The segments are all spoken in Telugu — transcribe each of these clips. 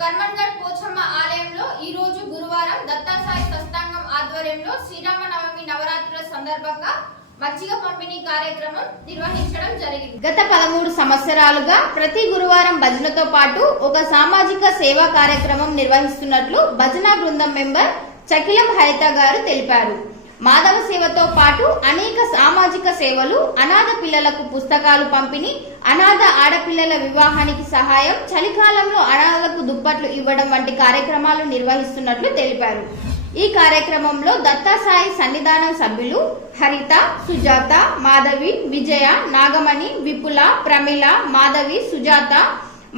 కర్మన్గఢ్ పోచమ్మ ఆలయంలో ఈ రోజు గురువారం దత్తాసాయి సస్తాంగం ఆధ్వర్యంలో శ్రీరామనవమి నవరాత్రుల సందర్భంగా మజ్జిగ పంపిణీ కార్యక్రమం నిర్వహించడం జరిగింది. గత పదమూడు సంవత్సరాలుగా ప్రతి గురువారం భజనతో పాటు ఒక సామాజిక సేవా కార్యక్రమం నిర్వహిస్తున్నట్లు భజన బృందం మెంబర్ చకిలం హరిత గారు తెలిపారు. మాధవ సేవతో పాటు అనేక సామాజిక సేవలు అనాథ పిల్లలకు పుస్తకాలు పంపిణీ అనాథ ఆడపిల్లల వివాహానికి సహాయం చలికాలంలో అనాథలకు దుప్పట్లు ఇవ్వడం వంటి కార్యక్రమాలు నిర్వహిస్తున్నట్లు తెలిపారు. ఈ కార్యక్రమంలో దత్తాసాయి సన్నిధానం సభ్యులు హరిత సుజాత మాధవి విజయ నాగమణి విపుల ప్రమిళ మాధవి సుజాత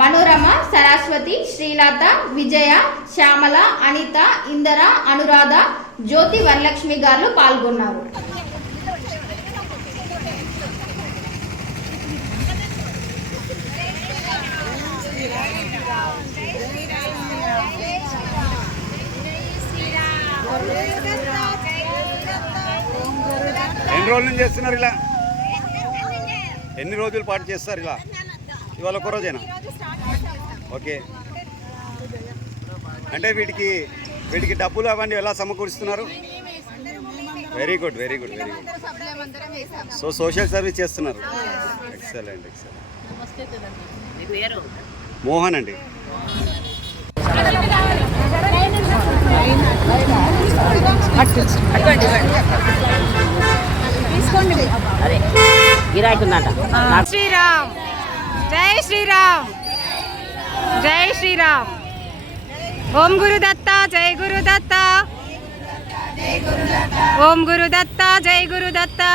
మనోరమ సరస్వతి శ్రీలత విజయ శ్యామల అనిత ఇందర అనురాధ జ్యోతి వరలక్ష్మి గారు పాల్గొన్నారు. ఎన్ని రోజులు చేస్తున్నారు ఇలా? ఎన్ని రోజులు పాటు చేస్తారు ఇలా? ఇవాళ ఒక రోజేనా ఓకే. అంటే వీటికి వీటికి డబ్బులు అవన్నీ ఎలా సమకూరుస్తున్నారు? Very good very good very good so social service చేస్తున్నారు. ఎక్సలెంట్ ఎక్సలెంట్ మీ పేరు మోహన్ అండి. అటువంటి అదే जय श्री राम जय श्री राम ओम गुरु दत्ता जय गुरु दत्ता ओम गुरु दत्ता जय गुरु दत्ता